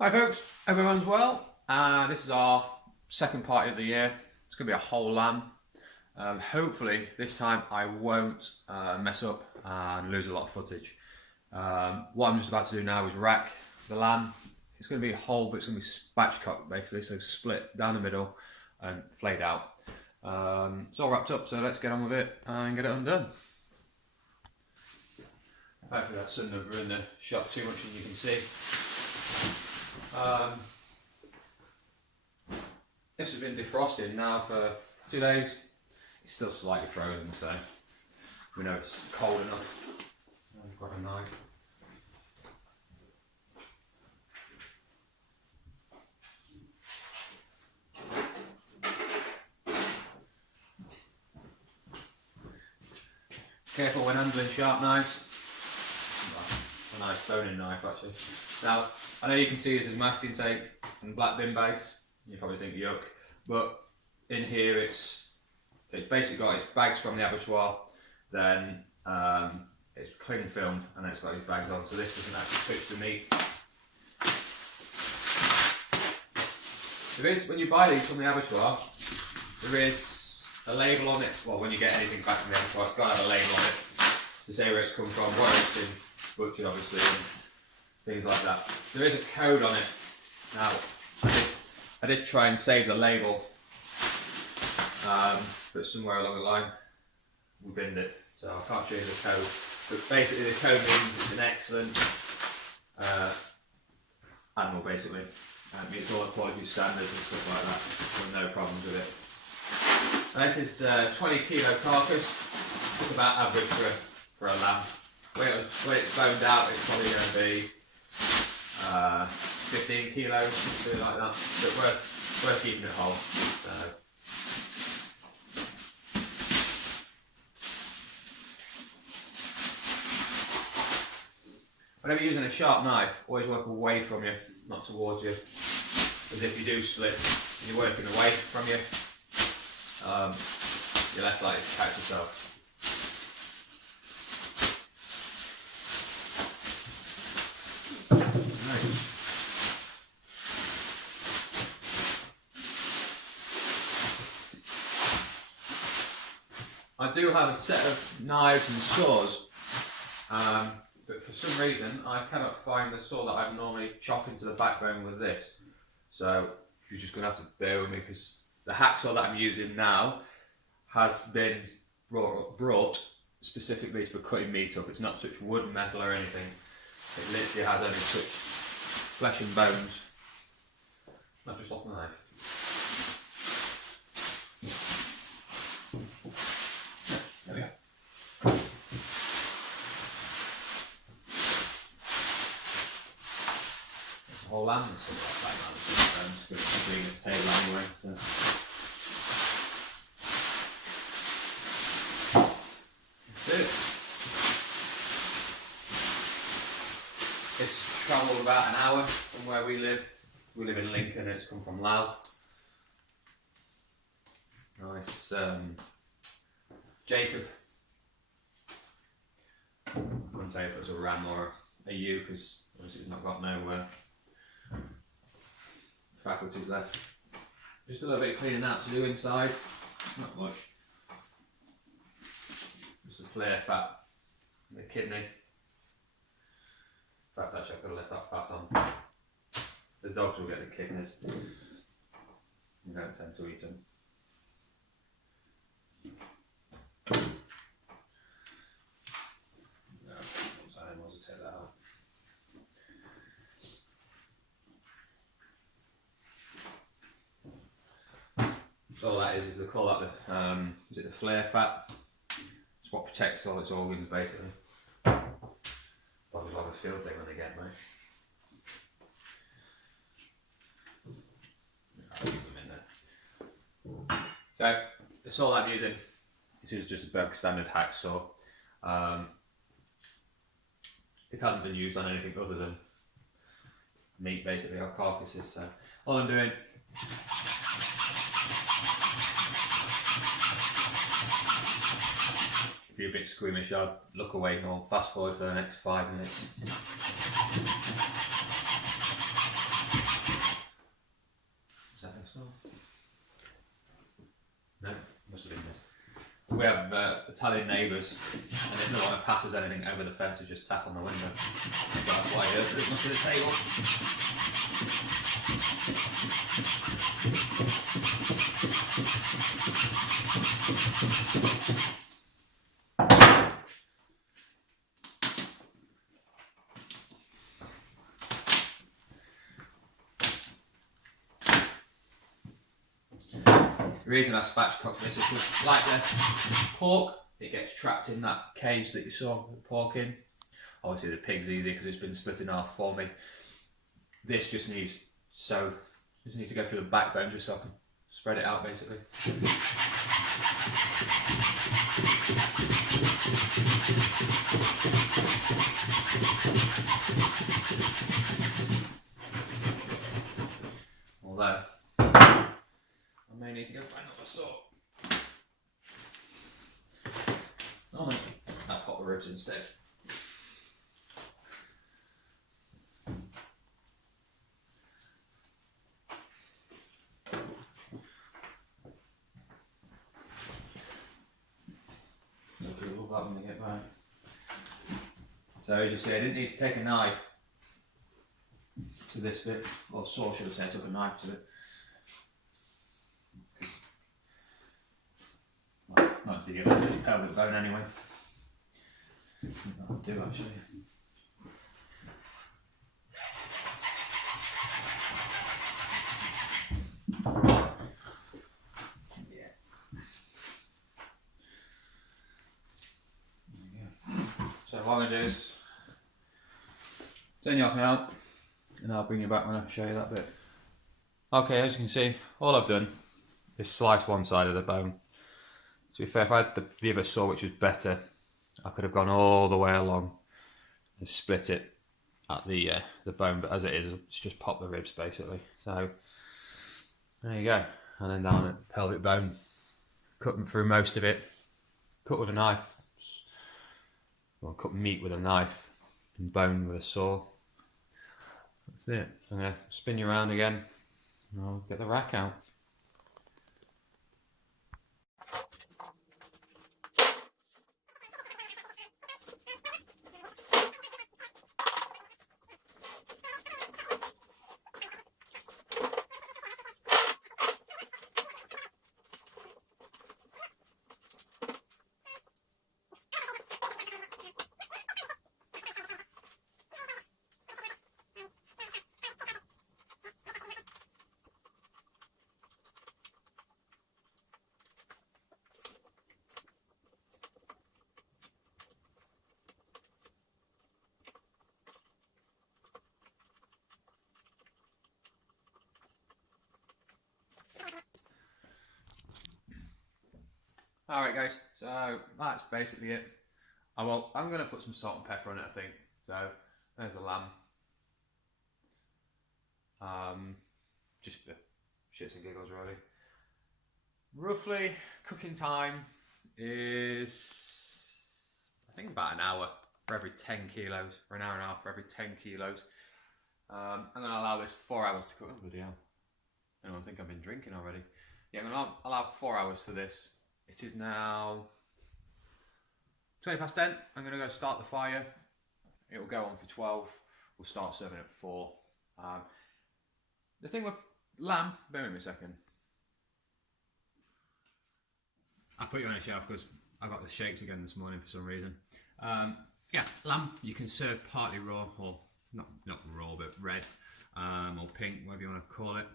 Hi folks, everyone's well. This is our second party of the year. It's going to be a whole lamb. Hopefully this time I won't mess up and lose a lot of footage. What I'm just about to do now is rack the lamb. It's going to be a whole, but it's going to be spatchcock basically, so split down the middle and flayed out. It's all wrapped up, so let's get on with it and get it undone. Hopefully that sun number in the shot too much and you can see. This has been defrosting now for 2 days. It's still slightly frozen, so we know it's cold enough. I've got a knife. Careful when handling sharp knives. A nice boning knife actually. Now, I know you can see this as masking tape and black bin bags. You probably think yuck, but in here it's basically got its bags from the abattoir, then it's cling filmed, and then it's got these bags on, so this doesn't actually touch the meat. There is, when you buy these from the abattoir, there is a label on it. Well, when you get anything back from the abattoir, it's got to have a label on it to say where it's come from, where it's been butchered obviously, and things like that. There is a code on it. Now, I did try and save the label, but somewhere along the line we binned it, so I can't show you the code. But basically the code means it's an excellent animal basically. It meets all the quality standards and stuff like that, so no problems with it. And this is a 20 kilo carcass. It's about average for a lamb. When it's boned out, it's probably going to be 15 kilos, something like that. But worth keeping it whole. So. Whenever you're using a sharp knife, always work away from you, not towards you. Because if you do slip and you're working away from you, you're less likely to catch yourself. I do have a set of knives and saws, but for some reason I cannot find the saw that I'd normally chop into the backbone with this. So you're just going to have to bear with me, because the hacksaw that I'm using now has been brought specifically for cutting meat up. It's not touched wood, metal or anything. It literally has only touched flesh and bones, not just off the knife. There we go. There's a whole lamb and stuff like that. I'm just going to clean this table anyway. So. It's travelled about an hour from where we live. We live in Lincoln and it's come from Louth. Nice Jacob. I couldn't tell you if it was a ram or a ewe, because obviously it's not got no faculties left. Just a little bit of cleaning out to do inside, not much. Just the flare fat, the kidney. In fact, actually I've got to let that fat on. The dogs will get the kidneys. You don't tend to eat them. No, those animals will take that out. So all that is they call that the is it the flare fat? It's what protects all its organs basically. Dogs have a field day when they get me. I'll leave them in there. So that's all I'm using. It is just a bog standard hacksaw. It hasn't been used on anything other than meat basically, or carcasses. So all I'm doing, if you're a bit squeamish, I'll look away or fast forward for the next 5 minutes. We have Italian neighbours, and if no one passes anything over the fence, it's just tap on the window. But that's why I heard Christmas at the table. The reason I spatchcocked this is because, like the pork, it gets trapped in that cage that you saw the pork in. Obviously the pig's easy because it's been split in half for me. This just needs to go through the backbone just so I can spread it out basically. Although I may need to go find another saw. Oh, I'll pop the ribs instead. So as you see, I didn't need to take a knife to this bit, or saw should I say, I took a knife to it. Well, not until you get rid of the pelvic bone anyway. That'll do actually. So what I'm going to do is turn you off now, and I'll bring you back when I show you that bit. Okay, as you can see, all I've done is slice one side of the bone. To be fair, if I had the other saw which was better, I could have gone all the way along and split it at the bone, but as it is, it's just pop the ribs basically. So there you go, and then down at the pelvic bone, cutting through most of it, cut with a knife. Well, cut meat with a knife and bone with a saw. That's it. So I'm going to spin you around again and I'll get the rack out. Alright guys, so that's basically it. I'm going to put some salt and pepper on it, I think. So there's the lamb. Just for shits and giggles really. Roughly cooking time is, I think, about an hour for every 10 kilos, or an hour and a half for every 10 kilos. I'm going to allow this 4 hours to cook. Oh, bloody hell. Anyone think I've been drinking already? Yeah, I'm going to allow 4 hours for this. It is now 20 past 10. I'm going to go start the fire. It will go on for 12. We'll start serving at 4. The thing with lamb, bear with me a second. I put you on a shelf because I got the shakes again this morning for some reason. Yeah, lamb you can serve partly raw, or not raw, but red or pink, whatever you want to call it.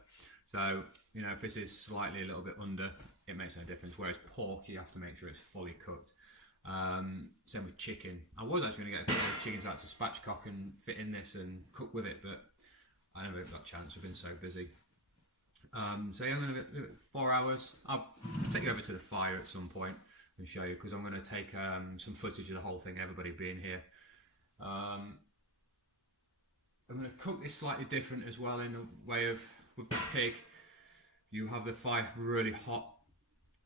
So, you know, if this is slightly a little bit under, it makes no difference. Whereas pork, you have to make sure it's fully cooked. Same with chicken. I was actually going to get a couple of chickens out to spatchcock and fit in this and cook with it, but I never got a chance. We've been so busy. So yeah, I'm going to do it 4 hours. I'll take you over to the fire at some point and show you, because I'm going to take some footage of the whole thing, everybody being here. I'm going to cook this slightly different as well, in a way of, with the pig, you have the fire really hot.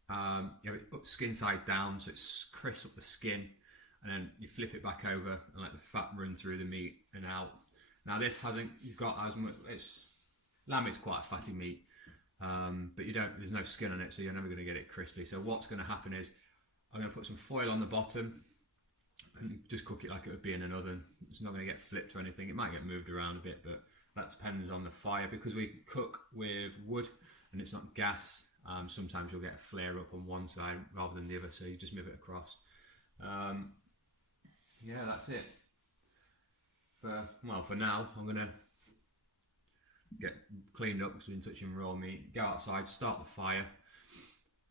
You have it up skin side down, so it's crisps up the skin, and then you flip it back over and let the fat run through the meat and out. Now this hasn't got as much. Lamb is quite a fatty meat, but there's no skin on it, so you're never going to get it crispy. So what's going to happen is I'm going to put some foil on the bottom and just cook it like it would be in an oven. It's not going to get flipped or anything. It might get moved around a bit, but that depends on the fire. Because we cook with wood and it's not gas, sometimes you'll get a flare up on one side rather than the other, so you just move it across. Yeah, that's it. For now, I'm going to get cleaned up because we've been touching raw meat, go outside, start the fire,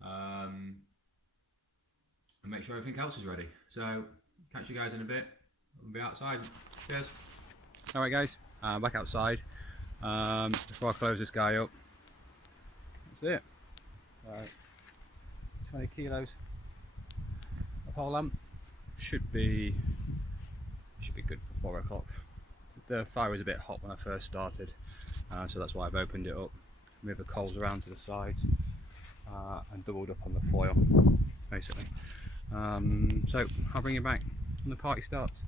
and make sure everything else is ready. So, catch you guys in a bit. We'll be outside. Cheers. Alright guys, back outside. Before I close this guy up, that's it. Right, 20 kilos of whole lamb. Should be good for 4 o'clock. The fire was a bit hot when I first started, so that's why I've opened it up, moved the coals around to the sides, and doubled up on the foil, basically. So I'll bring you back when the party starts.